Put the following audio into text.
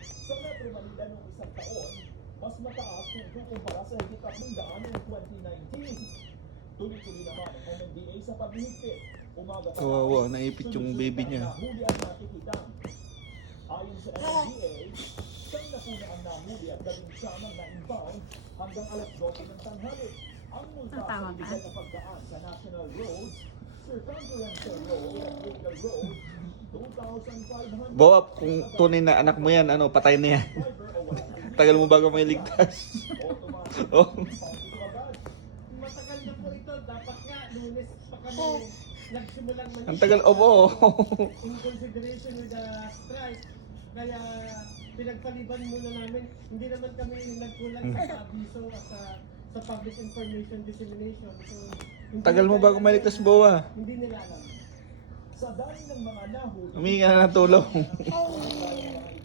sa Metro Manila noong isang taon, mas mataas kung kukumpara sa higit 300 noong 2019. Tuloy-tuloy naman ang MMDA sa paghihigpit. Umaga pa Kawawa, naipit yung baby niya. nahuli at nakikitang. Ayon sa MMDA, siyang nakuna ang nahuli at 11 na-impound hanggang alas 12 ng tanghali. Ang multa sa Tama ba? illegal na pagdaan sa national roads, circumferential road at local road, 2,500. Bawa, kung tunay na anak mo yan, ano, patay na yan. Tagal mo bago may ligtas. Oh. Matagal na po ito. Dapat nga, Lunes pa kami nagsimulang Ang tagal, oo. in consideration with the strike. Kaya pinagpaliban muna namin. Hindi naman kami nagkulang sa abiso at sa public information dissemination. So, hindi Tagal mo bago may ligtas, Bawa. Hindi nila alam. Sa dami ng mga nahuli, Humingi ka na ng tulong. mga